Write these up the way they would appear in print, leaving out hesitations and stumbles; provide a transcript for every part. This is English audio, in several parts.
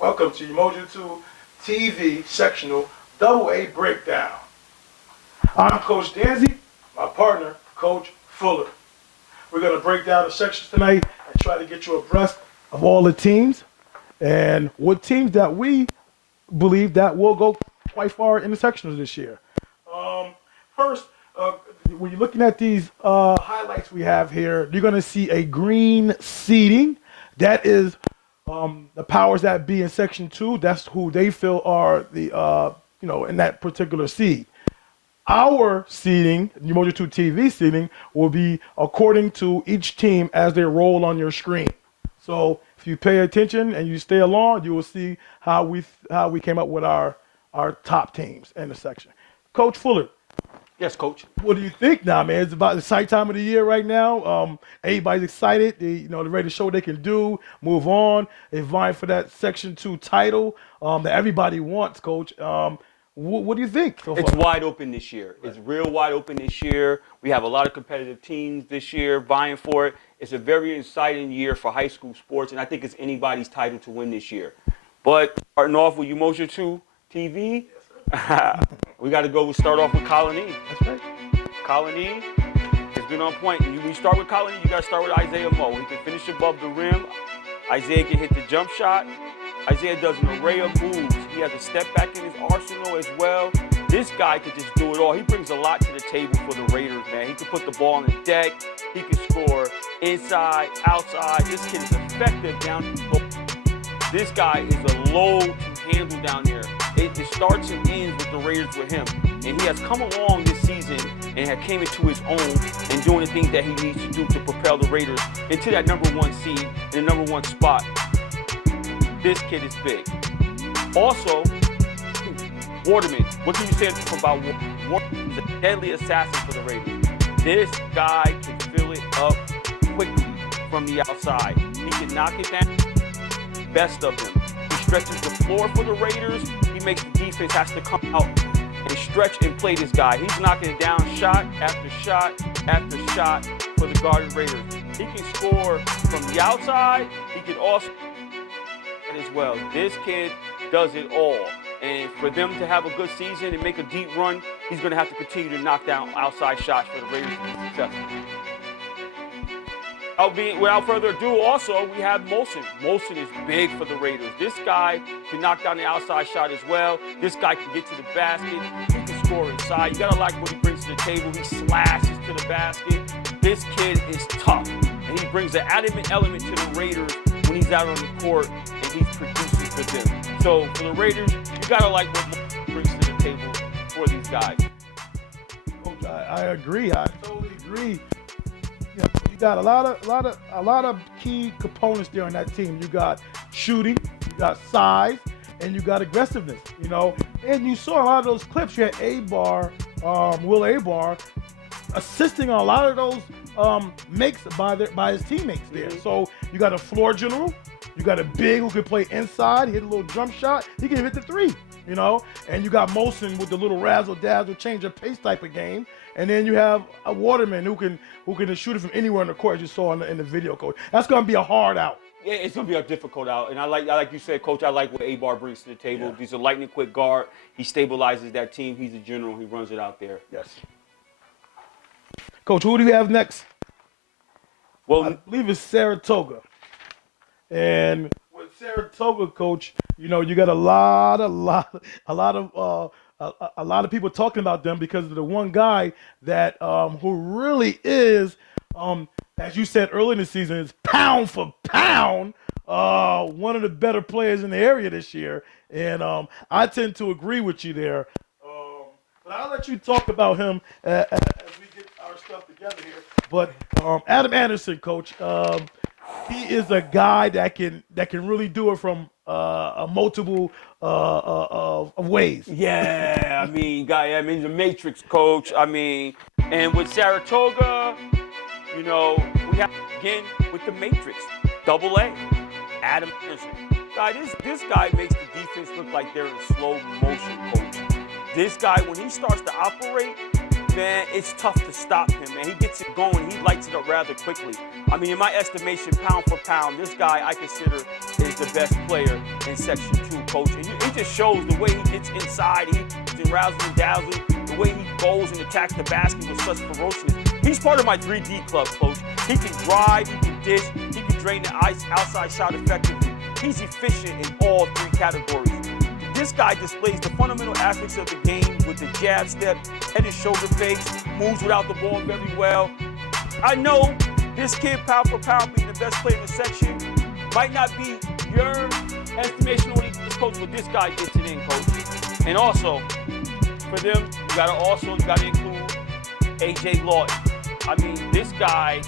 Welcome to Umoja 2 TV Sectional AA Breakdown. I'm Coach Danzy, my partner, Coach Fuller. We're going to break down the sections tonight and try to get you abreast of all the teams and what teams that we believe that will go quite far in the sectionals this year. First, when you're looking at these highlights we have here, you're going to see a green seeding. That is the powers that be in Section 2. That's who they feel are the, in that particular seed. Our seeding, Umoja 2 TV seeding, will be according to each team as they roll on your screen. So if you pay attention and you stay along, you will see how we came up with our top teams in the section. Coach Fuller. Yes, Coach. What do you think now, man? It's about the exciting time of the year right now. Everybody's excited. They're ready to show what they can do, move on. They're vying for that Section 2 title that everybody wants, Coach. What do you think so far? It's wide open this year. Right. It's real wide open this year. We have a lot of competitive teams this year vying for it. It's a very exciting year for high school sports, and I think it's anybody's title to win this year. But starting off with Umoja 2 TV, we got to start off with Colony. That's right. Colony has been on point. And when you start with Colony, you got to start with Isaiah Moe. He can finish above the rim. Isaiah can hit the jump shot. Isaiah does an array of moves. He has a step back in his arsenal as well. This guy could just do it all. He brings a lot to the table for the Raiders, man. He can put the ball on the deck. He can score inside, outside. This kid is effective down low. This guy is a load to handle down there. It starts and ends with the Raiders with him. And he has come along this season and has came into his own and doing the things that he needs to do to propel the Raiders into that #1 seed and the #1 spot. This kid is big. Also, Waterman. What can you say about Waterman? Waterman is a deadly assassin for the Raiders. This guy can fill it up quickly from the outside. He can knock it down. Best of him. He stretches the floor for the Raiders. He makes the defense has to come out and stretch and play this guy. He's knocking it down shot after shot after shot for the Garden Raiders. He can score from the outside. He can also as well. This kid does it all. And for them to have a good season and make a deep run, he's going to have to continue to knock down outside shots for the Raiders to be successful. Without further ado, also, we have Molson. Molson is big for the Raiders. This guy can knock down the outside shot as well. This guy can get to the basket. He can score inside. You got to like what he brings to the table. He slashes to the basket. This kid is tough. And he brings an adamant element to the Raiders when he's out on the court and he's producing for them. So for the Raiders, you got to like what Molson brings to the table for these guys. Coach, I agree. I totally agree. You got a lot of key components there on that team. You got shooting, you got size, and you got aggressiveness. And you saw a lot of those clips. You had Will Abar, assisting on a lot of those makes by his teammates there. So you got a floor general, you got a big who can play inside, hit a little jump shot, he can hit the three. And you got Molson with the little razzle-dazzle, change of pace type of game. And then you have a Waterman who can shoot it from anywhere in the court, as you saw in the video, Coach. That's going to be a hard out. Yeah, it's going to be a difficult out. And I like you said, Coach, I like what Abar brings to the table. Yeah. He's a lightning quick guard. He stabilizes that team. He's a general. He runs it out there. Yes. Coach, who do you have next? Well, I believe it's Saratoga. And with Saratoga, Coach, you got a lot of people talking about them because of the one guy that who really is, as you said early in the season, is pound for pound one of the better players in the area this year. And I tend to agree with you there. But I'll let you talk about him as we get our stuff together here. But Adam Anderson, Coach, he is a guy that can really do it from multiple of ways. Yeah, the Matrix, Coach. And with Saratoga, we have again with the Matrix, AA, Adam Anderson. This guy makes the defense look like they're in slow motion, Coach. This guy, when he starts to operate, man, it's tough to stop him, man. He gets it going. He lights it up rather quickly. I mean, in my estimation, pound for pound, this guy I consider is the best player in Section 2, Coach. And it just shows the way he gets inside. He's razzling and dazzling. The way he goes and attacks the basket with such ferociousness. He's part of my 3D club, Coach. He can drive, he can dish, he can drain the outside shot effectively. He's efficient in all three categories. This guy displays the fundamental aspects of the game with the jab step, head and shoulder fakes, moves without the ball very well. I know this kid, pound for pound, being the best player in the section, might not be your estimation of what he is, Coach, but this guy gets it in, Coach. And also, for them, you gotta include AJ Lawton. I mean, this guy,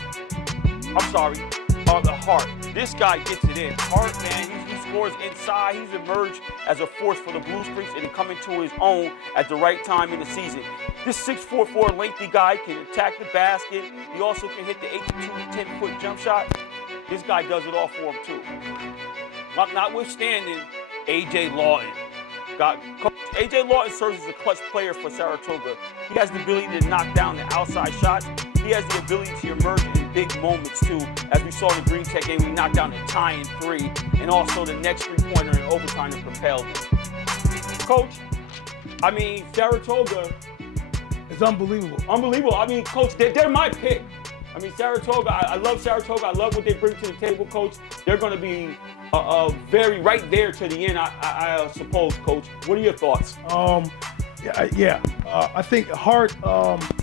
the Hart. This guy gets it in. Hart, man, he scores inside. He's emerged as a force for the Blue Streaks and coming to his own at the right time in the season. This 6'4" lengthy guy can attack the basket. He also can hit the 8'2", 10-foot jump shot. This guy does it all for him, too. Notwithstanding AJ Lawton. AJ Lawton serves as a clutch player for Saratoga. He has the ability to knock down the outside shots. He has the ability to emerge in big moments, too. As we saw in the Green Tech game, we knocked down the tying three and also the next three-pointer in overtime to propel him. Coach, I mean, Saratoga. It's unbelievable. Unbelievable. I mean, Coach, they're my pick. I mean, Saratoga, I love Saratoga. I love what they bring to the table, Coach. They're going to be very right there to the end, I suppose, Coach. What are your thoughts? I think Hart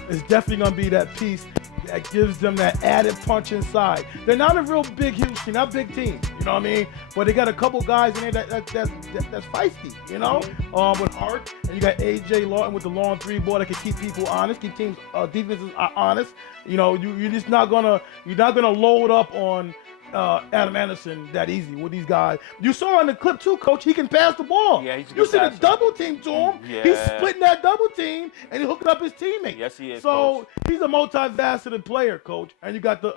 is definitely going to be that piece that gives them that added punch inside. They're not a real big, huge team, not big team, you know what I mean? But they got a couple guys in there that's feisty, you know? With Hart, and you got AJ Lawton with the long three ball that can keep people honest, keep teams defenses honest. You know, you're just not gonna load up on Adam Anderson that easy with these guys. You saw in the clip too, Coach, he can pass the ball. Yeah, he's a you good see passer. the double team to him. Yeah. He's splitting that double team and he's hooking up his teammate. Yes, he is. So Coach. he's a multifaceted player, Coach. And you got the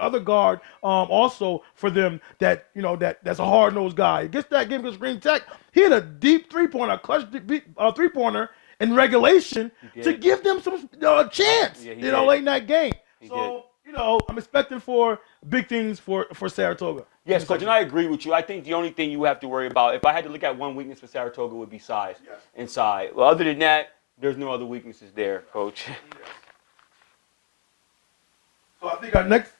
other guard also for them that's a hard-nosed guy. Gets that game against Green Tech. He had a deep three-pointer, clutch three-pointer in regulation to give them some chance. Yeah, late in that game. He So. I'm expecting for big things for Saratoga. Yes, Coach, and I agree with you. I think the only thing you have to worry about, if I had to look at one weakness for Saratoga, would be size inside. Well, other than that, there's no other weaknesses there, Coach. So I think our next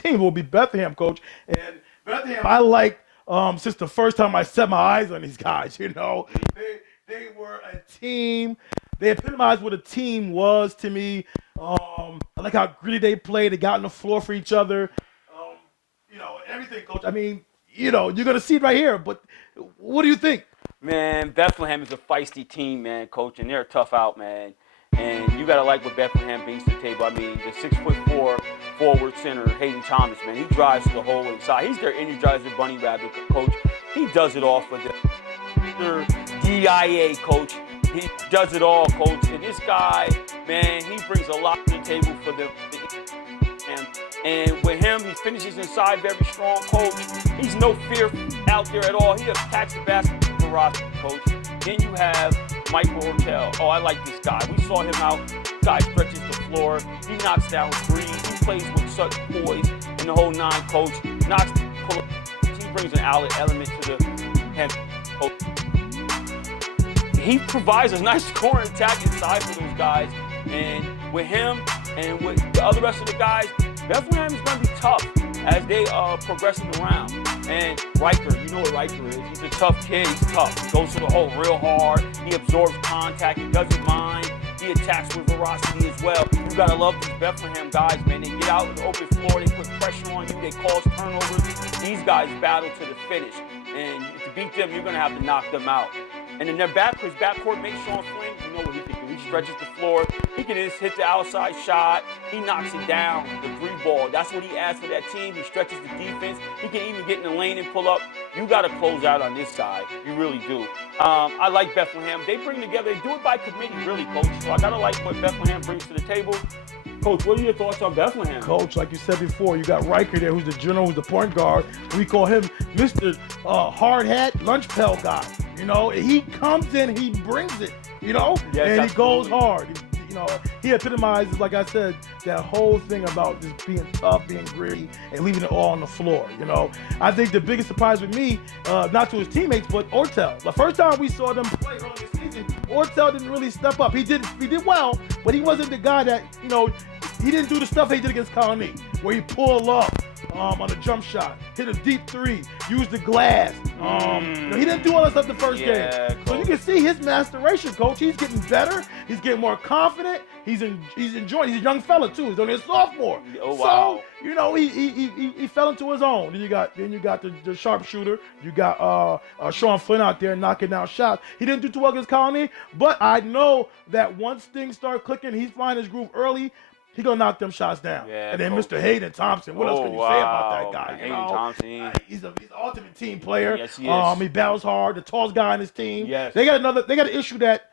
team will be Bethlehem, Coach. And Bethlehem, I like since the first time I set my eyes on these guys. They were a team. They epitomized what a team was to me. I like how gritty they played. They got on the floor for each other. Everything, Coach. I mean, you're going to see it right here. But what do you think? Man, Bethlehem is a feisty team, man, Coach, and they're tough out, man. And you got to like what Bethlehem brings to the table. I mean, the 6'4" forward center, Hayden Thomas, man, he drives to the hole inside. He's their energizer bunny rabbit, Coach. He does it all for them. Their DIA, Coach. He does it all, Coach. And this guy, man, he brings a lot to the table for them. And with him, he finishes inside very strong, Coach. He's no fear out there at all. He attacks the basket with ferocity, Coach. Then you have Michael Ortel. Oh, I like this guy. We saw him out. This guy stretches the floor. He knocks down threes. He plays with such poise and the whole nine, Coach. He brings an element to the him, Coach. He provides a nice scoring attack inside for those guys. And with him and with the other rest of the guys, Bethlehem is going to be tough as they progress in the round. And Riker, you know what Riker is. He's a tough kid. He's tough. He goes to the hole real hard. He absorbs contact. He doesn't mind. He attacks with veracity as well. You got to love these Bethlehem guys, man. They get out in the open floor. They put pressure on you. They cause turnovers. These guys battle to the finish. And to beat them, you're going to have to knock them out. And in their backcourt makes Sean Flynn, you know what he can do. He stretches the floor. He can just hit the outside shot. He knocks it down, the three ball. That's what he adds for that team. He stretches the defense. He can even get in the lane and pull up. You got to close out on this side. You really do. I like Bethlehem. They bring together, they do it by committee, really, Coach. So I got to like what Bethlehem brings to the table. Coach, what are your thoughts on Bethlehem? Coach, like you said before, you got Riker there, who's the general, who's the point guard. We call him Mr. Hard Hat Lunch Pail Guy. He comes in, he brings it, Yes, and he goes absolutely. hard. he epitomizes, like I said, that whole thing about just being tough, being gritty, and leaving it all on the floor. I think the biggest surprise with me, not to his teammates, but Ortel. The first time we saw them play early in the season, Ortel didn't really step up. He did well, but he wasn't the guy that, he didn't do the stuff he did against Colony, where he pulled up on a jump shot, hit a deep three, used the glass. He didn't do all that stuff the first game. Coach. So you can see his masteration, coach. He's getting better. He's getting more confident. He's enjoying. He's a young fella too. He's only a sophomore. Oh wow. So he fell into his own. Then you got the sharpshooter. You got Sean Flynn out there knocking down shots. He didn't do too well against Colony, but I know that once things start clicking, he's finding his groove early. He's going to knock them shots down. Yeah, and then coach. Mr. Hayden Thompson, what else can you say about that guy? Hayden Thompson. He's an ultimate team player. Yes, he is. He battles hard, the tallest guy on his team. Yes. They got an issue that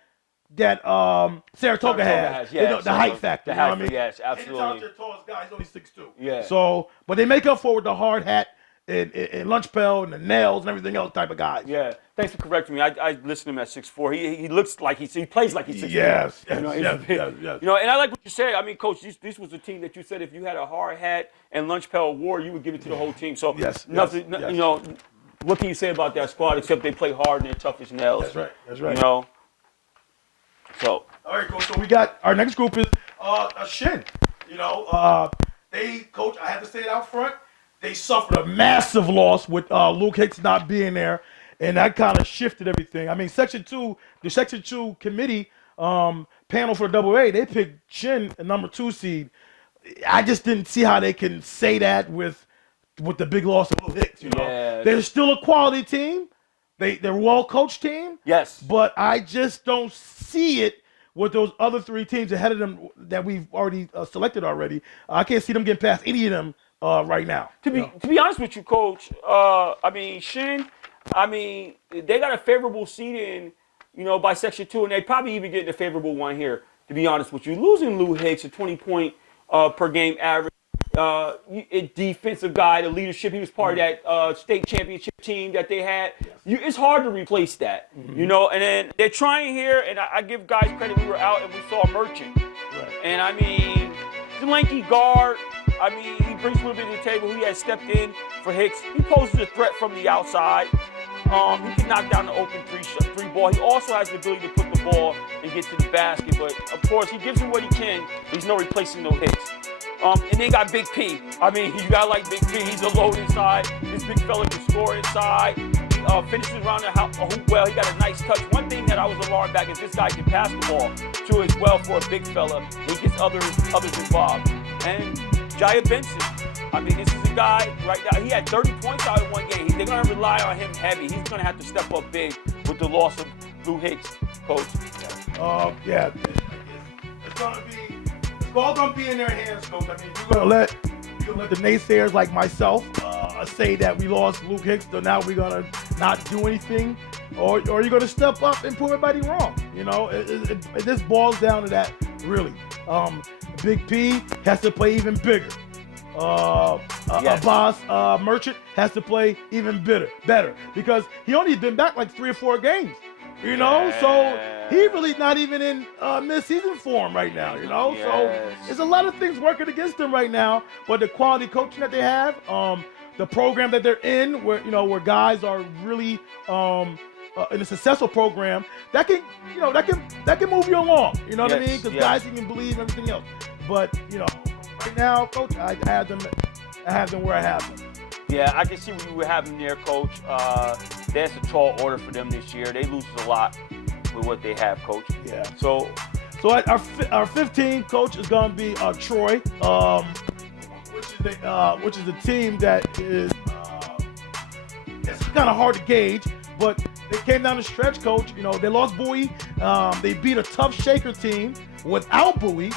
Saratoga has. Yeah, the height factor. The height, yes, absolutely. Hayden Thompson, the tallest guy, he's only 6'2". Yeah. So, but they make up for it with the hard hat and lunch pail and the nails and everything else type of guys. Yeah. Thanks for correcting me. I listened to him at 6'4". He looks like he plays like he's 6'4". Yes. And I like what you say. I mean, Coach, this was a team that you said if you had a hard hat and lunch pail war, you would give it to the whole team. So nothing. What can you say about that squad except they play hard and they're tough as nails? That's right. So. All right, coach. So we got our next group is Shen. Coach, I have to say it out front. They suffered a massive loss with Luke Hicks not being there, and that kind of shifted everything. I mean, the Section 2 committee panel for the AA, they picked Shen, a number 2 seed. I just didn't see how they can say that with the big loss of Luke Hicks. They're still a quality team. They're a well-coached team. Yes. But I just don't see it with those other 3 teams ahead of them that we've already selected already. I can't see them getting past any of them right now. To be honest with you, Coach, Shen, they got a favorable seeding, by Section 2, and they probably even get a favorable one here, to be honest with you. Losing Lou Hicks, a 20-point per game average, a defensive guy, the leadership, he was part of that state championship team that they had. Yes. It's hard to replace that, and then they're trying here, and I give guys credit. We were out and we saw Merchant. Right. And he's a lanky guard. He brings a little bit to the table. He has stepped in for Hicks. He poses a threat from the outside. He can knock down the open three ball. He also has the ability to put the ball and get to the basket. But, of course, he gives him what he can. He's no replacing no Hicks. And they got Big P. You got like Big P. He's a load inside. This big fella can score inside. He finishes around the hoop well. He got a nice touch. One thing that I was alarmed back is this guy can pass the ball too as well for a big fella. He gets others involved. And Jaya Benson. This is a guy right now. He had 30 points out in one game. They're going to rely on him heavy. He's going to have to step up big with the loss of Lou Hicks, Coach. It's all going to be in their hands, Coach. You're going to let the naysayers like myself say that we lost Luke Hicks, so now we're going to not do anything, or you're going to step up and prove everybody wrong. It just boils down to that, really. Big P has to play even bigger. Abbas Merchant has to play even better because he only been back like 3 or 4 games. So he really not even in mid-season form right now, So there's a lot of things working against him right now, but the quality coaching that they have, the program that they're in, where guys are really in a successful program, that can move you along, what I mean? Because guys can believe everything else. But, right now, Coach, I have them where I have them. Yeah, I can see what you would have them there, Coach. That's a tall order for them this year. They lose a lot with what they have, Coach. Yeah. So our 15 coach is going to be Troy, which is a team that is it's kind of hard to gauge, but they came down the stretch, Coach. They lost Bowie. They beat a tough Shaker team without Bowie.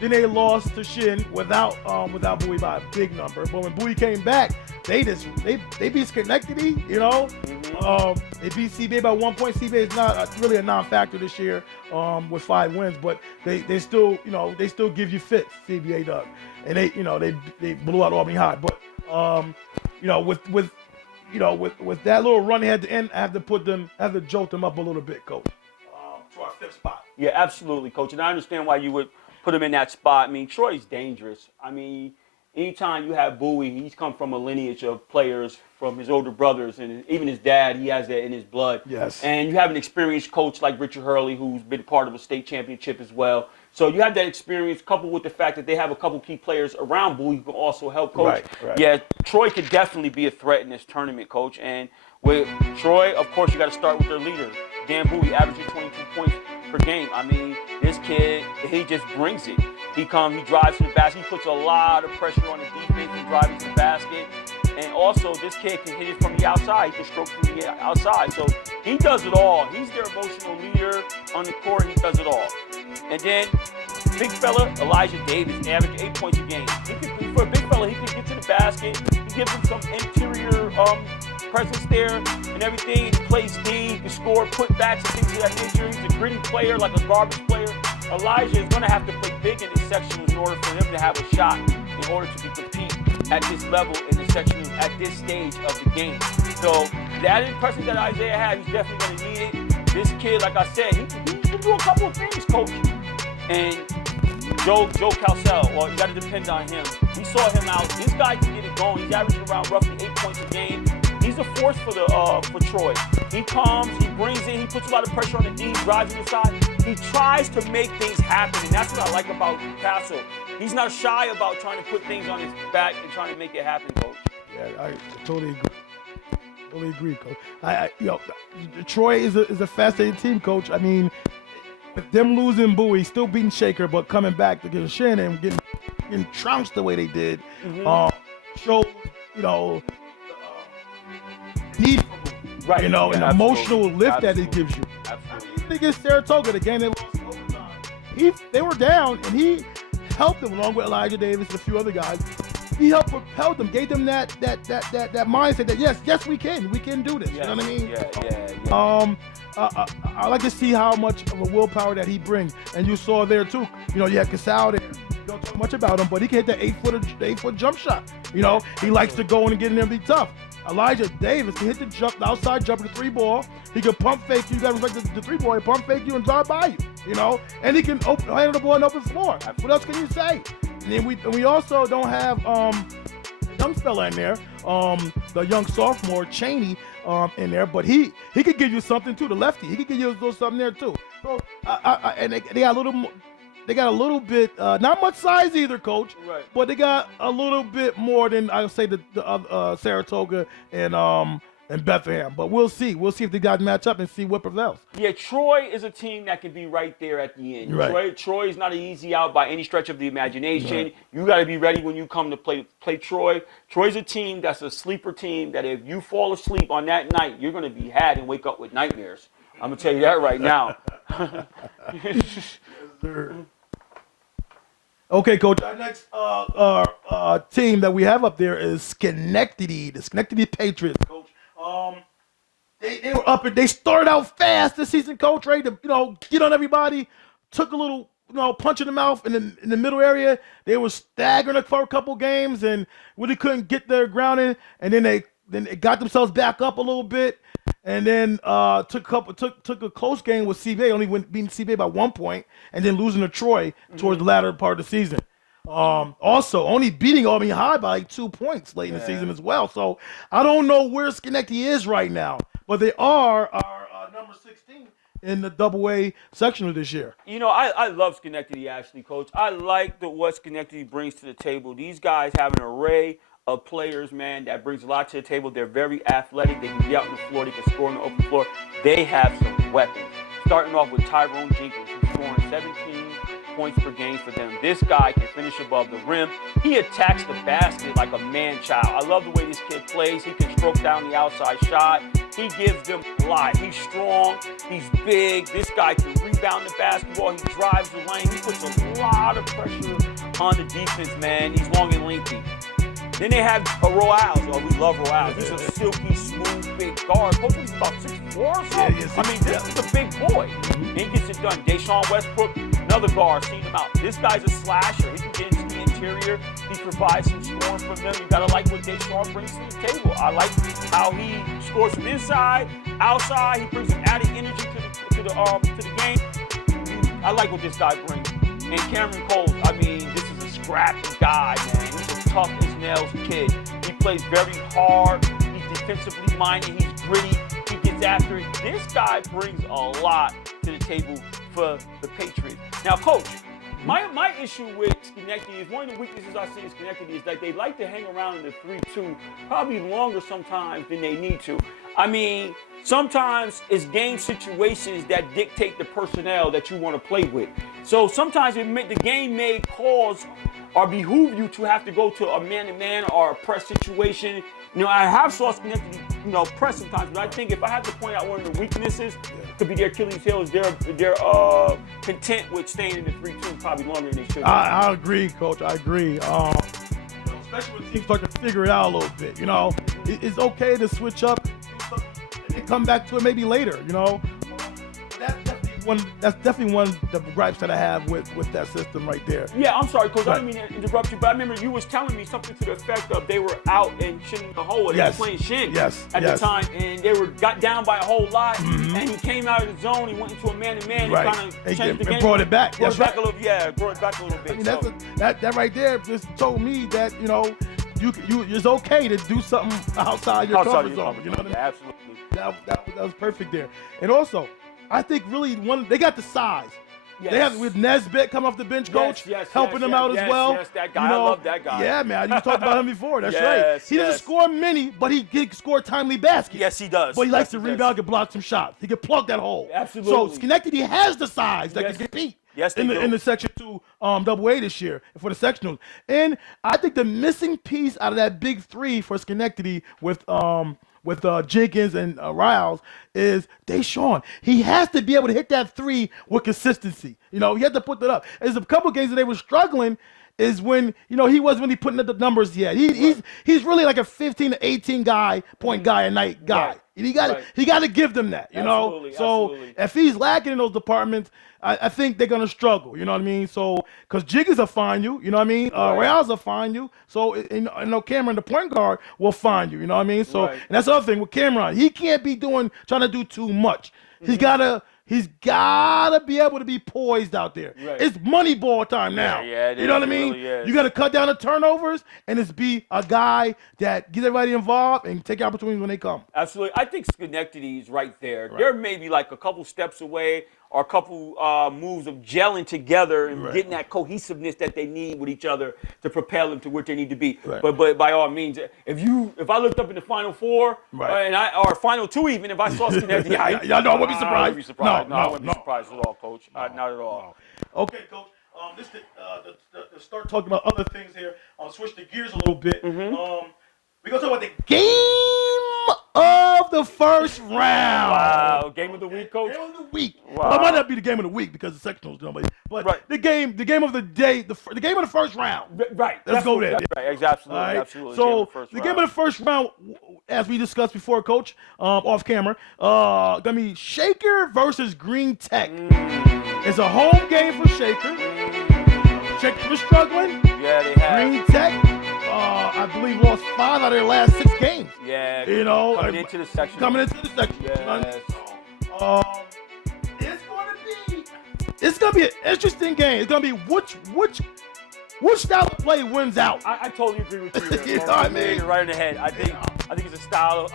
Then they lost to Shen without Bowie by a big number. But when Bowie came back, they beat Schenectady. They beat CBA by 1 point. CBA is not really a non-factor this year with 5 wins, but they still give you fits. CBA does, and they blew out Albany High. But with that little run they had to end, I have to jolt them up a little bit, Coach, to our 5th spot. Yeah, absolutely, Coach. And I understand why you would put him in that spot. I mean, Troy's dangerous. I mean, anytime you have Bowie, he's come from a lineage of players from his older brothers, and even his dad, he has that in his blood. Yes. And you have an experienced coach like Richard Hurley, who's been part of a state championship as well. So you have that experience coupled with the fact that they have a couple key players around Bowie who can also help coach. Right. Yeah, Troy could definitely be a threat in this tournament, Coach. And with Troy, of course, you got to start with their leader, Dan Bowie, averaging 22 points per game. I mean, this kid, he just brings it. He drives to the basket. He puts a lot of pressure on the defense. He drives to the basket. And also, this kid can hit it from the outside. He can stroke from the outside. So he does it all. He's their emotional leader on the court. He does it all. And then, big fella, Elijah Davis, average 8 points a game. For a big fella, he can get to the basket. He gives him some interior presence there and everything. He plays D, he can score putbacks and things of that nature. He's a gritty player, like a garbage player. Elijah is going to have to play big in the sectionals in order for him to have a shot in order to compete at this level in the sectionals at this stage of the game. So that impression that Isaiah had, he's definitely going to need it. This kid, like I said, he can do a couple of things, Coach. And Joe Calcell, well, you got to depend on him. We saw him out. This guy can get it going. He's averaging around roughly 8 points a game. He's a force for Troy. He comes, he brings in, he puts a lot of pressure on the D, drives inside. He tries to make things happen, and that's what I like about Castle. He's not shy about trying to put things on his back and trying to make it happen, Coach. Yeah, I totally agree. Totally agree, Coach. Troy is a fascinating team, Coach. I mean, with them losing Bowie, still beating Shaker, but coming back to get Shen and getting trounced the way they did, shows, need for Bowie. Right. An emotional lift that it gives you. Absolutely. I think it's Saratoga, the game they lost in overtime. They were down, and he helped them along with Elijah Davis and a few other guys. He helped propel them, gave them that mindset that yes we can do this. Yeah. You know what I mean? Yeah. I like to see how much of a willpower that he brings, and you saw there too. You had Casal there. You don't talk much about him, but he can hit that 8-foot jump shot. He likes to go in and get in there and be tough. Elijah Davis can hit the outside jumper, the three ball. He can pump fake you. You got to respect the three ball. He pump fake you and drive by you. And he can handle the ball on the open floor. What else can you say? And then we also don't have young fella in there, the young sophomore Cheney in there, but he could give you something too. The lefty, he could give you a little something there too. So and they got a little more. They got a little bit, not much size either, Coach. Right. But they got a little bit more than I would say the Saratoga and Bethlehem. But we'll see. We'll see if the guys match up and see what prevails. Yeah, Troy is a team that can be right there at the end. Right. Troy is not an easy out by any stretch of the imagination. Right. You got to be ready when you come to play Troy. Troy's a team that's a sleeper team that if you fall asleep on that night, you're going to be had and wake up with nightmares. I'm going to tell you that right now. Okay, Coach. Our next team that we have up there is Schenectady, the Schenectady Patriots, Coach. They were up and they started out fast this season, Coach. Ready to get on everybody. Took a little punch in the mouth in the middle area. They were staggering for a couple games and really couldn't get their grounding. And then they got themselves back up a little bit. And then took a close game with CBA, only beating CBA by 1 point, and then losing to Troy towards the latter part of the season. Also, only beating Albany High by like 2 points late in the season as well. So I don't know where Schenectady is right now, but they are our number 16 in the AA sectional this year. I love Schenectady, actually, Coach. I like what Schenectady brings to the table. These guys have an array of players, man, that brings a lot to the table. They're very athletic. They can be out on the floor. They can score on the open floor. They have some weapons. Starting off with Tyrone Jenkins, who's scoring 17 points per game for them. This guy can finish above the rim. He attacks the basket like a man-child. I love the way this kid plays. He can stroke down the outside shot. He gives them a lot. He's strong. He's big. This guy can rebound the basketball. He drives the lane. He puts a lot of pressure on the defense, man. He's long and lengthy. Then they have Royals. We love Royals. He's a silky, smooth, big guard. Coach, he's about 6'4" or something. This is a big boy. And he gets it done. Deshaun Westbrook, another guard, seen him out. This guy's a slasher. He can get into the interior. He provides some scoring from them. You got to like what Deshaun brings to the table. I like how he scores from inside, outside. He brings some added energy to the game. I like what this guy brings. And Cameron Cole, I mean, this is a scrappy guy, man. He's a tough as nails kid. He plays very hard. He's defensively minded. He's gritty. He gets after it. This guy brings a lot to the table for the Patriots. Now, Coach, my issue with Schenectady is one of the weaknesses I see in Schenectady is that they like to hang around in the 3-2 probably longer sometimes than they need to. I mean, sometimes it's game situations that dictate the personnel that you want to play with. So sometimes the game may cause or behoove you to have to go to a man-to-man or a press situation. You know, I have saw Schenectady, press sometimes, but I think if I had to point out one of the weaknesses, could be their Achilles heel is they're content with staying in the 3-2 probably longer than they should. I agree, Coach. I agree. Especially when teams start to figure it out a little bit. It's okay to switch up and come back to it maybe later. That's definitely one of the gripes that I have with that system right there. Yeah, I'm sorry, Coach. I didn't mean to interrupt you, but I remember you was telling me something to the effect of they were out in Shen in the hole. They were playing Shen at the time, and they got down by a whole lot. And he came out of the zone. He went into a man-to-man and kind of changed the game. And brought it back. Brought it back a little bit. I mean, that right there just told me that it's okay to do something outside your comfort zone. You know what I mean? Yeah, absolutely. That was perfect there. And also, I think really they got the size. Yes. They have with Nesbitt come off the bench, Coach, helping them out as well. Yes, that guy. I love that guy. Yeah, man. You talked about him before. That's right. He doesn't score many, but he can score timely baskets. Yes, he does. But he likes to rebound and block some shots. He can plug that hole. Absolutely. So Schenectady has the size that can compete. Yes, in the Section 2 AA this year for the sectionals. And I think the missing piece out of that big three for Schenectady with Jenkins and Riles is Deshaun. He has to be able to hit that three with consistency. He had to put that up. There's a couple games that they were struggling is when, he wasn't really putting up the numbers yet. He's really like a 15 to 18 point guy a night guy. Right. He got to give them that, Absolutely, So absolutely. if he's lacking in those departments, I think they're going to struggle, you know what I mean? So, because Jiggers will find you, you know what I mean? Riles will find you. So, Cameron, the point guard, will find you, you know what I mean? So, and that's the other thing with Cameron. He can't be trying to do too much. He's got to be able to be poised out there. Right. It's money ball time now. Yeah, it you know what I mean? Really you got to cut down the turnovers and just be a guy that gets everybody involved and take opportunities when they come. Absolutely. I think Schenectady is right there. They're maybe like a couple steps away or a couple moves of gelling together and getting that cohesiveness that they need with each other to propel them to where they need to be. Right. But by all means, if I looked up in the Final Four or Final Two even, if I saw Schenectady, I know I wouldn't be surprised. I wouldn't be surprised. No, I wouldn't be surprised at all, Coach. Not at all. Okay, Coach. This to start talking about other things here. I'll switch the gears a little bit. We're gonna talk about the game of the first round. Wow, game of the week, Coach. Game of the week. Wow. Well, it might not be the game of the week because the sectionals don't. But the game of the day, the game of the first round. Right. Let's go there. Right. Absolutely. Right. Absolutely. So the game of the first round, as we discussed before, Coach, off camera, gonna be Shaker versus Green Tech. It's a home game for Shaker. Shaker was struggling. Yeah, they have. Green Tech, I believe, lost 5 out of their last 6 games. Yeah. Coming into the section. Yes. It's gonna be an interesting game. It's gonna be which style of play wins out. I totally agree with you. You know what I mean? You're right in the head. I think it's a style.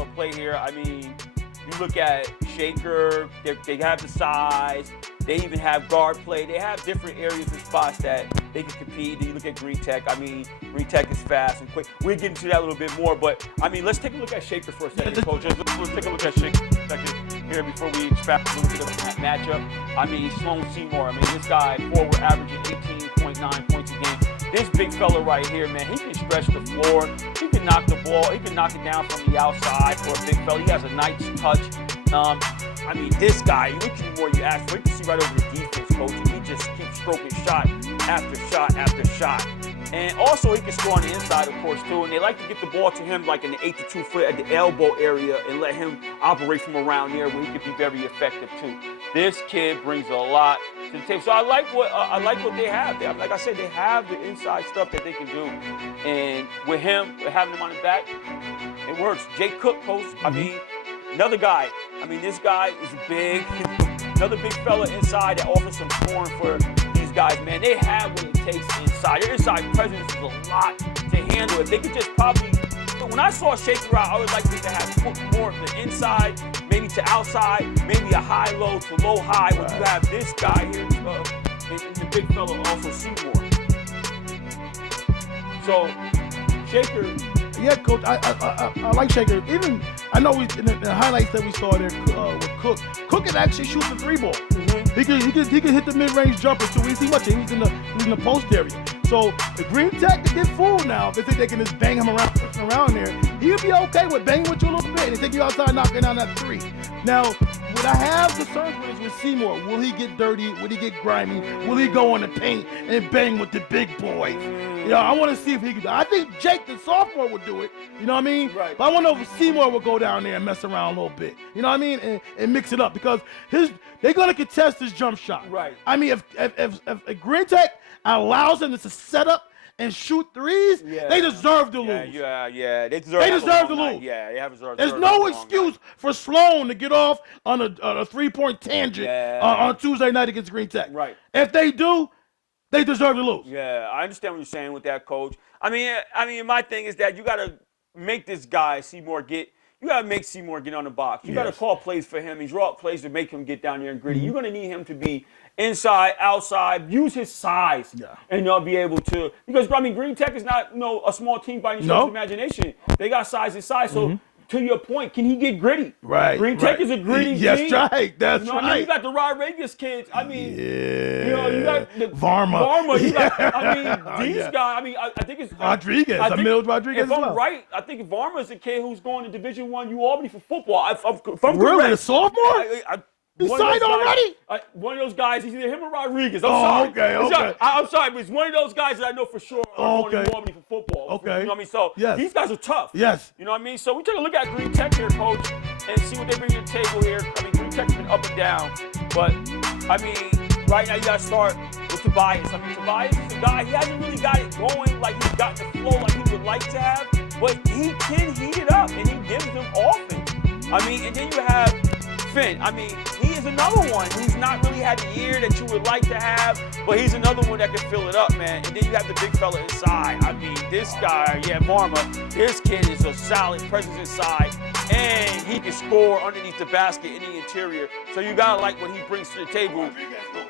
Of play here. I mean, you look at Shaker. They have the size. They even have guard play. They have different areas and spots that they can compete. Then you look at Green Tech. I mean, Green Tech is fast and quick. We'll get into that a little bit more, but I mean, let's take a look at Shaker for a second, Coach. Let's take a look at Shaker for a second here before we expand a little bit of that matchup. I mean, Sloan Seymour. I mean, this guy forward averaging 18.9 points a game. This big fella right here, man, he can stretch the floor. He can knock the ball. He can knock it down from the outside for a big fella. He has a nice touch. I mean, this guy, look at the more you ask for. You can see right over the defense, Coach, and he just keeps stroking shot after shot after shot. And also, he can score on the inside, of course, too. And they like to get the ball to him like in the 8 to 2 foot at the elbow area and let him operate from around there where he can be very effective, too. This kid brings a lot to the table. So I like what they have. Like I said, they have the inside stuff that they can do. And with him, having him on the back, it works. Jay Cook, Coach, I mean, another guy. I mean, this guy is big. Another big fella inside that offers some scoring for these guys, man. They have what it takes inside. Their inside presence is a lot to handle. If they could just probably, when I saw Shaker out, I would like them to have more of the inside, maybe to outside, maybe a high-low to low-high, when you have this guy here, and the big fella also Seymour. So, Shaker. Yeah, Coach, I like Shaker. Even, I know in the highlights that we saw there with Cook, Cook can actually shoot the 3-ball. He can hit the mid-range jumper too. We see much. He's in the post area. So the Green Tech can get fooled now if they think they can just bang him around there. He'll be okay with banging with you a little bit and take you outside knocking down that 3. Now, what I have concerns with is with Seymour. Will he get dirty? Will he get grimy? Will he go in the paint and bang with the big boys? You know, I want to see if he can do it. I think Jake, the sophomore, would do it. You know what I mean? Right. But I want to know if Seymour will go down there and mess around a little bit. You know what I mean? And mix it up because they're going to contest his jump shot. Right. I mean, if Green Tech allows him to set up and shoot threes, they deserve to lose. Yeah. They deserve to lose. Yeah, they have deserved. There's no excuse for Sloan to get off on a 3-point tangent on Tuesday night against Green Tech. Right. If they do, they deserve to lose. Yeah, I understand what you're saying with that, Coach. I mean, my thing is that you got to make this guy Seymour get. You got to make Seymour get on the box. You got to call plays for him and draw up plays to make him get down there and gritty. You're going to need him to be inside, outside, use his size, and be able to. Because, I mean, Green Tech is not a small team by any stretch of imagination. They got size and size. So, to your point, can he get gritty? Right. Green Tech is a gritty team. That's right. That's right. I mean, you got the Rodriguez kids. I mean, you got the Varma. You got, I mean, these guys. I mean, I think it's Rodriguez. Emil Rodriguez. If I'm right, I think Varma's a kid who's going to Division I U Albany for football. If I'm really correct, a sophomore? He signed already? One of those guys, he's either him or Rodriguez. Okay. I'm sorry, but it's one of those guys that I know for sure are going to Albany for football. Okay. You know what I mean? So these guys are tough. Yes. You know what I mean? So we take a look at Green Tech here, Coach, and see what they bring to the table here. I mean, Green Tech's been up and down, but I mean, right now you got to start with Tobias. I mean, Tobias is a guy, he hasn't really got it going like he's got the flow like he would like to have, but he can heat it up, and he gives them offense. I mean, and then you have Shen. I mean, he is another one who's not really had the year that you would like to have, but he's another one that can fill it up, man. And then you have the big fella inside. I mean, this guy, Varma, this kid is a solid presence inside, and he can score underneath the basket in the interior. So you gotta like what he brings to the table.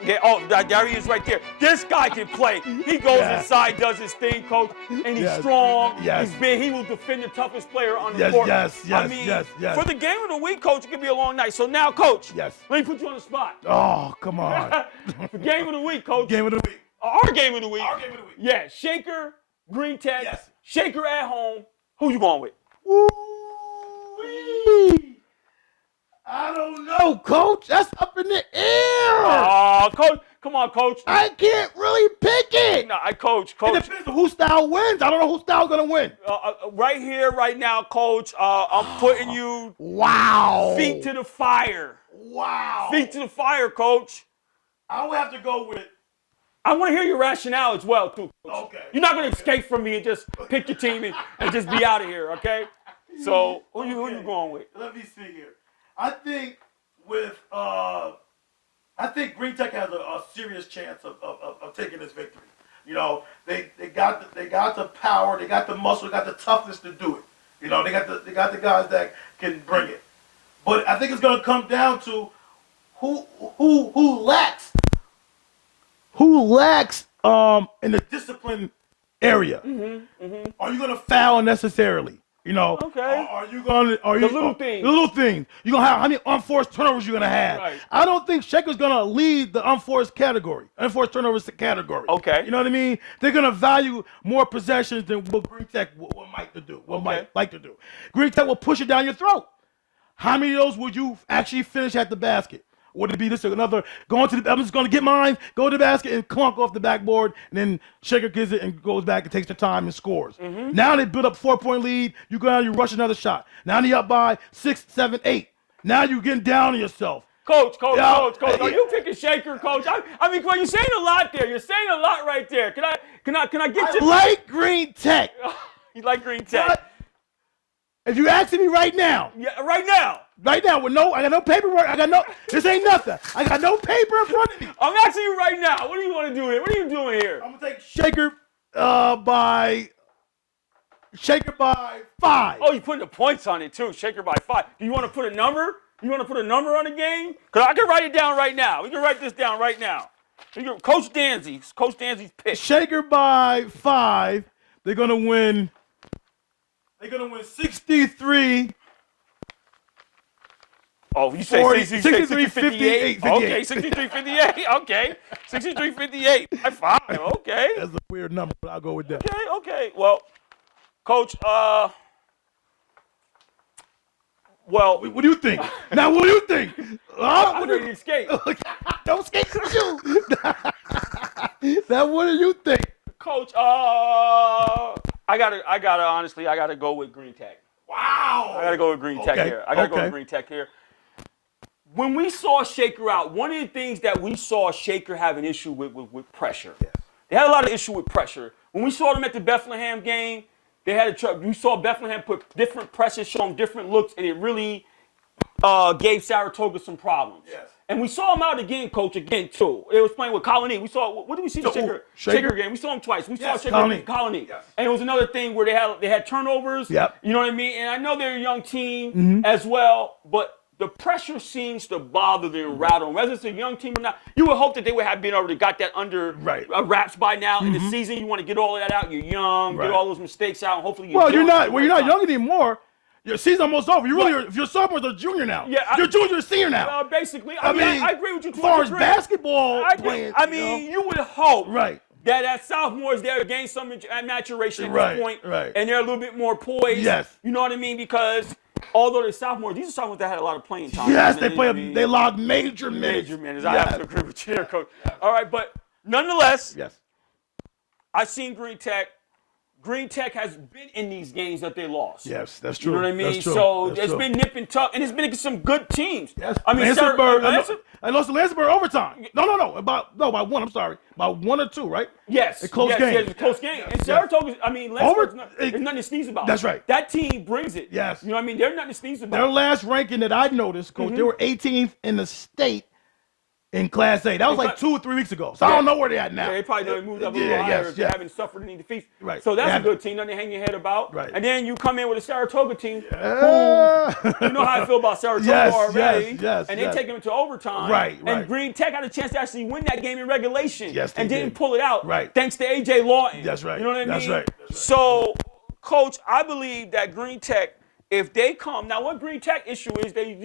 Yeah, there he is right there. This guy can play. He goes inside, does his thing, Coach, and he's strong. He's big. He will defend the toughest player on the court. I mean, for the game of the week, Coach, it could be a long night. So now, Coach, let me put you on the spot. Oh, come on. For game of the week, Coach. Game of the week. Our game of the week. Our game of the week. Yeah, Shaker, Green Tech. Yes. Shaker at home. Who you going with? Woo-wee. I don't know, Coach. That's up in the air. Oh, Coach. Come on, Coach. I can't really pick it. No, Coach. It depends on whose style wins. I don't know whose style's going to win. Right here, right now, Coach, I'm putting you feet to the fire. Wow. Feet to the fire, Coach. I would have to go with. I want to hear your rationale as well, too, Coach. Okay. You're not going to escape from me and just pick your team and just be out of here, okay? So, who you going with? Let me see here. I think Green Tech has a serious chance of taking this victory. You know, they got the power, they got the muscle, they got the toughness to do it. You know, they got the guys that can bring it. But I think it's going to come down to who lacks in the discipline area. Are you going to foul necessarily? You know, are you the little things. The little things. You're going to have, how many unforced turnovers you're going to have? Right. I don't think Shaker's going to lead the unforced turnovers category. Okay. You know what I mean? They're going to value more possessions than what Green Tech might like to do. Green Tech will push it down your throat. How many of those would you actually finish at the basket? Would it be this or another? I'm just going to get mine, go to the basket, and clunk off the backboard, and then Shaker gets it and goes back and takes the time and scores. Now they build up 4-point lead. You go out, you rush another shot. Now they're up by 6, 7, 8. Now you're getting down on yourself. Coach, are you picking Shaker, Coach? I mean, you're saying a lot there. You're saying a lot right there. Can I get you? I like Green Tech. You like Green Tech? But if you asking me right now. Yeah, right now. Right now, I got no paperwork. This ain't nothing. I got no paper in front of me. I'm asking you right now. What do you want to do here? What are you doing here? I'm gonna take Shaker by 5. Oh, you putting the points on it too. Shaker by 5. Do you want to put a number? You want to put a number on the game? Because I can write it down right now. We can write this down right now. Coach Danzy's pick. Shaker by 5. They're gonna win. They're gonna win 63. Oh, you say 63-58? 58. Okay, 63-58. Okay, 63-58 by 5. Okay. That's a weird number, but I'll go with that. Okay. Well, Coach. Well, What do you think? Now, what do you think? I'm ready to skate. Don't skate with you. Now, what do you think? Coach, I gotta honestly, I gotta go with Green Tech. Wow. I gotta go with Green Tech here. I gotta go with Green Tech here. When we saw Shaker out, one of the things that we saw Shaker have an issue with pressure. Yes. They had a lot of issue with pressure. When we saw them at the Bethlehem game, they had we saw Bethlehem put different pressures, show them different looks, and it really gave Saratoga some problems. Yes. And we saw him out again, Coach, too. It was playing with Colony. We saw, what did we see the Shaker game? We saw him twice. We saw Shaker against Colony. Yes. And it was another thing where they had turnovers. Yep. You know what I mean? And I know they're a young team as well, but the pressure seems to bother them and rattle them. Whether it's a young team or not, you would hope that they would have been able to got that under wraps by now in the season. You want to get all of that out. You're young, get all those mistakes out, and hopefully you're not young anymore. Your season's almost over. If you're sophomore or junior now. Yeah, you're junior or senior now. Basically, I mean, I agree with you. As far as basketball playing, you would hope that sophomores there gain some maturation at this point, and they're a little bit more poised. Yes. You know what I mean? Because although they're sophomores, these are sophomores that had a lot of playing time. Yes, they logged major minutes. I have to agree with you there, Coach. All right, but nonetheless, I've seen Green Tech. Green Tech has been in these games that they lost. Yes, that's true. You know what I mean? So it's been nip and tuck, and it's been against some good teams. Yes. I mean, I lost to Lansingburg overtime. No. By 1. I'm sorry. By 1 or 2, right? Yes. A close game. Yes, it's a close game. And Saratoga, I mean, Lansingburg's there's nothing to sneeze about. That's right. That team brings it. Yes. You know what I mean? They're nothing to sneeze about. Their last ranking that I noticed, Coach, they were 18th in the state in Class A. That was like 2 or 3 weeks ago. So I don't know where they're at now. Yeah, they probably moved up a little higher if they haven't suffered any defeats. Right. So that's a good team, nothing to hang your head about. Right. And then you come in with a Saratoga team who, you know how I feel about Saratoga already. And they take them into overtime. Right. And Green Tech had a chance to actually win that game in regulation. Yes, and didn't pull it out. Right. Thanks to A.J. Lawton. That's right. You know what I mean? That's right. So, Coach, I believe that Green Tech, if they come, now what Green Tech issue is they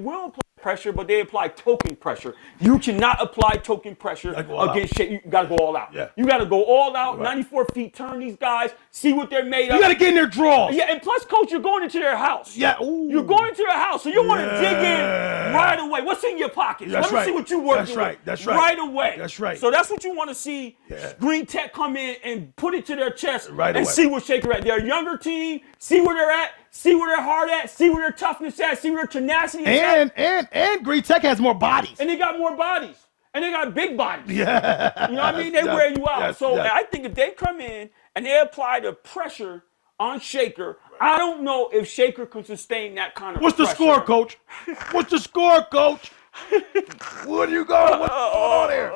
will apply pressure, but they apply token pressure. You cannot apply token pressure against shit. You got to go all out. Yeah. You got to go all out, 94 feet, turn these guys, see what they're made of. You got to get in their draws. Yeah, and plus, Coach, you're going into their house. Yeah. Ooh. You're going into their house, so you want to dig in right away. What's in your pockets? Let me see what you're working with. That's right. Right away. That's right. So that's what you want to see Green Tech come in and put it to their chest and see what Shaker at. They're a younger team. See where they're at. See where they're hard at. See where their toughness at. See where their tenacity is at. And Green Tech has more bodies. And they got more bodies. And they got big bodies. Yeah. You know what I mean? They wear you out. I think if they come in and they apply the pressure on Shaker, I don't know if Shaker can sustain that kind of What's the score, Coach? What's the score, Coach? Where do you go? What's going on there?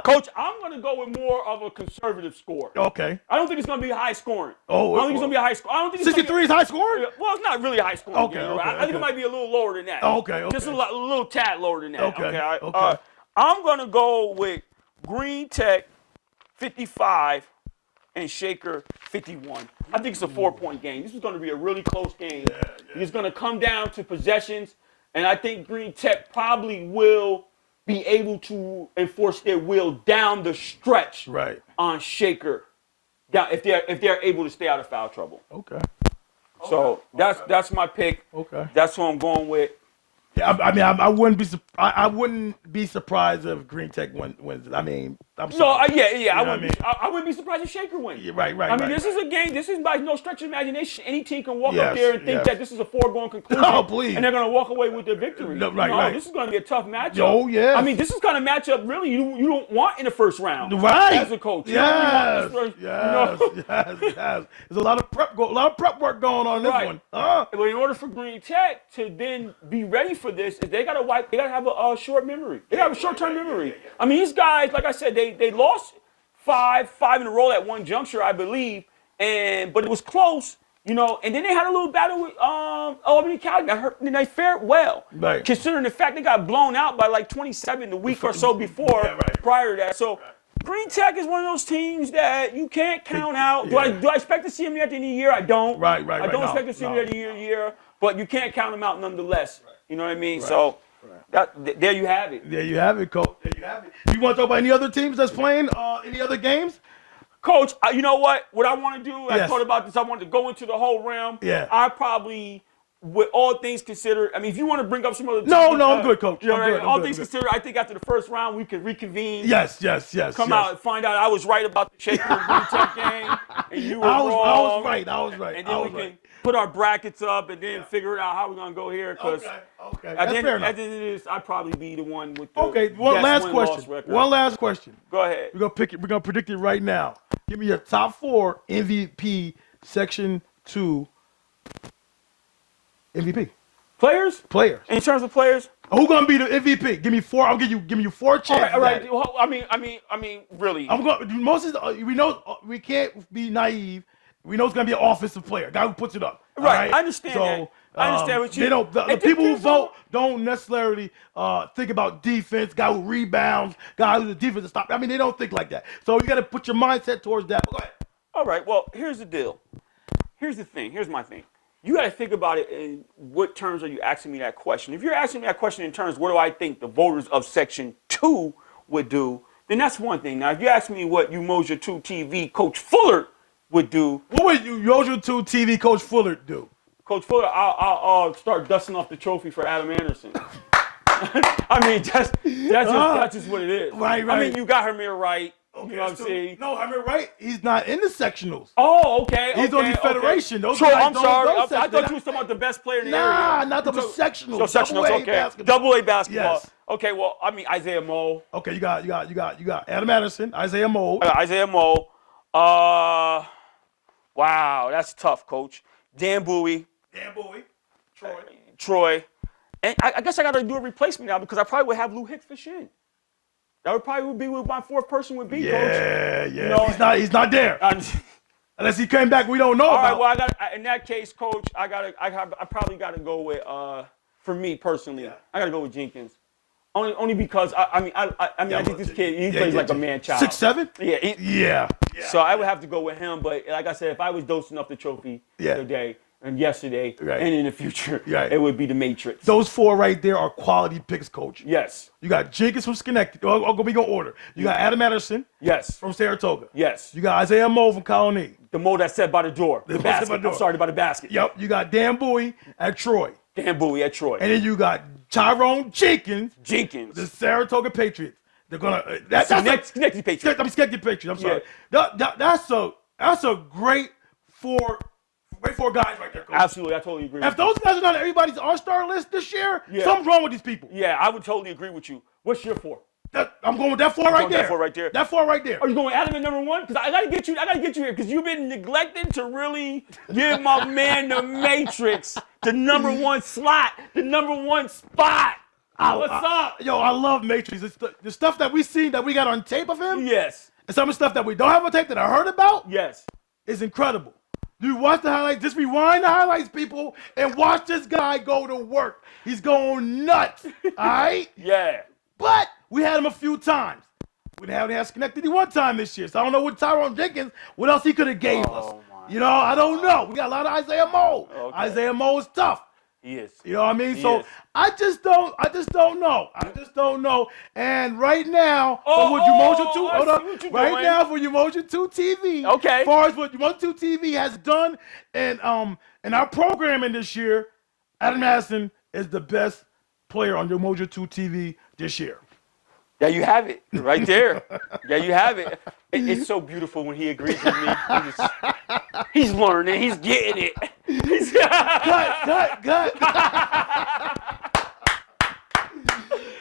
Coach, I'm going to go with more of a conservative score. Okay. I don't think it's going to be high scoring. Oh, I don't think it's going to be a high score. I don't think 63 is high scoring? Well, it's not really high scoring. Okay, I think it might be a little lower than that. Okay. Just a little tad lower than that. Okay. I'm going to go with Green Tech 55 and Shaker 51. I think it's a 4-point game. This is going to be a really close game. It's going to come down to possessions. And I think Green Tech probably will be able to enforce their will down the stretch on Shaker, if they're able to stay out of foul trouble. Okay. So that's my pick. Okay. That's who I'm going with. Yeah, I mean, I wouldn't be surprised if Green Tech wins. I mean, I'm No, sorry. yeah. You know I wouldn't be surprised if Shaker wins. Yeah, right. I mean, this is a game. This is by no stretch of imagination. Any team can walk up Yes, there and think yes. that this is a foregone conclusion. Oh, please. And they're going to walk away with their victory. No, right. This is going to be a tough matchup. Oh, yes. I mean, this is kind of matchup really you don't want in the first round. Right. As a coach. You Yes. don't really want this Yes. There's a lot of prep work going on in this Right. one. But in order for Green Tech to then be ready for this, they got to have a short memory. They got to have a short-term memory. I mean, these guys, like I said, they lost five in a row at one juncture, I believe, but it was close, and then they had a little battle with Albany County. Got hurt, and they fared well, Right. considering the fact they got blown out by like 27 the week or so before, prior to that. So Green Tech is one of those teams that you can't count out. Do I expect to see them at the end of the year? I don't. Right. I don't expect to see them at the end of the year, but you can't count them out nonetheless. You know what I mean? So. There you have it. There you have it, Coach. There you have it. You want to talk about any other teams that's playing? Any other games? Coach, you know what? What I want to do, I Yes. thought about this. I wanted to go into the whole realm. Yeah. I probably, with all things considered, I mean, if you want to bring up some other No, teams, I'm good, Coach. You know, I'm good, I'm all good, things I'm good. considered, I think after the first round we could reconvene. Yes. Come out and find out I was right about the Shaker Green Tech game, and you were wrong. I was right. And then we can put our brackets up and then figure out how we're gonna go here. Because Okay. at That's the fair end enough. of this, I'd probably be the one with the Okay. One best last win-loss question. record. One last question. Go ahead. We're gonna predict it right now. Give me your top 4 MVP Section 2 MVP Players? players. In terms of players? Who gonna be the MVP? Give me 4. I'll give you 4 chances. All right. at it. Well, I mean, really. I'm going. Most of the, we know we can't be naive. We know it's gonna be an offensive player, a guy who puts it up. Right, all right? I understand that. I understand what you. They don't. The It people who depends on- vote don't necessarily think about defense. Guy who rebounds, guy who's the defensive stop. I mean, they don't think like that. So you got to put your mindset towards that. But go ahead. All right. Well, here's the deal. Here's the thing. Here's my thing. You got to think about it in what terms are you asking me that question. If you're asking me that question in terms, what do I think the voters of Section 2 would do, then that's one thing. Now, if you ask me what Umoja 2 TV Coach Fuller would do, What would Umoja 2 TV Coach Fuller do? Coach Fuller, I'll start dusting off the trophy for Adam Anderson. I mean, that's just what it is. Right. I mean, you got Hamir right. Okay, You know what I'm saying? No, I mean, right. He's not in the sectionals. Oh, okay. He's on the federation. Those Sure, guys I'm don't- sorry. those I thought sections- you were talking about the best player in the Nah, area. not the sectionals. So sectionals, Double A okay. basketball. Double A basketball. Yes. Okay, well, I mean Isaiah Moe. Okay, you got Adam Anderson, Isaiah Moe. Isaiah Moe. Wow, that's tough, Coach. Dan Bowie. Dan Bowie. Troy. And I guess I got to do a replacement now because I probably would have Lou Hicks for Shen. That would probably be what my 4th person would be, Coach. Yeah. You know, He's not there. Unless he came back, we don't know All about. right, well, in that case, Coach, I probably got to go with, for me personally, I got to go with Jenkins. Only because I think this kid he plays like a man child. 6'7"? Yeah. Yeah. So I would have to go with him. But like I said, if I was dosing up the trophy today and yesterday and in the future, it would be the Matrix. Those 4 right there are quality picks, Coach. Yes. You got Jenkins from Schenectady. We go order. You got Adam Anderson. Yes. From Saratoga. Yes. You got Isaiah Moe from Colony. The Moe that's set by the door. The basket. I'm sorry, by the basket. Yep. You got Dan Bowie at Troy. Dan Bowie at Troy. And then you got Tyrone Jenkins. The Saratoga Patriots. They're gonna. Schenectady Patriots. Schenectady Patriots. I'm sorry. That's a great 4 guys right there, Coach. Absolutely, I totally agree. If those guys are not everybody's all-star list this year, something's wrong with these people. Yeah, I would totally agree with you. What's your 4? I'm going with that 4 right there. That 4 right there. That 4 right there. Are you going Adam at number 1? Because I gotta get you here because you've been neglecting to really give my man the Matrix the number 1 slot, the number 1 spot. What's up? Yo, I love Matrix. It's the stuff that we seen that we got on tape of him. Yes. And some of the stuff that we don't have on tape that I heard about. Yes. Is incredible. You watch the highlights, just rewind the highlights, people, and watch this guy go to work. He's going nuts. All right? Yeah. But we had him a few times. We haven't had Schenectady one time this year. So I don't know what Tyrone Jenkins, what else he could have gave us. You know, I don't know. We got a lot of Isaiah Moe. Okay. Isaiah Moe is tough. He is. You know what I mean? He So is. I just don't know. And right now, for what Umoja 2, hold up. Right now for Umoja 2 TV. Okay. As far as what Umoja 2 TV has done and in our programming this year, Adam Madison is the best player on Umoja 2 TV this year. There you have it, right there. There you have it. It's so beautiful when he agrees with me. He's learning. He's getting it. Cut.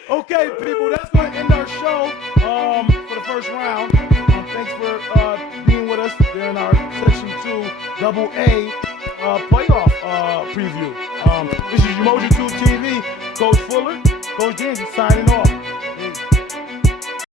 Okay, people, that's going to end our show for the first round. Thanks for being with us during our Section 2 Double A playoff preview. This is Umoja TWO TV. Coach Fuller, Coach Danzy signing off.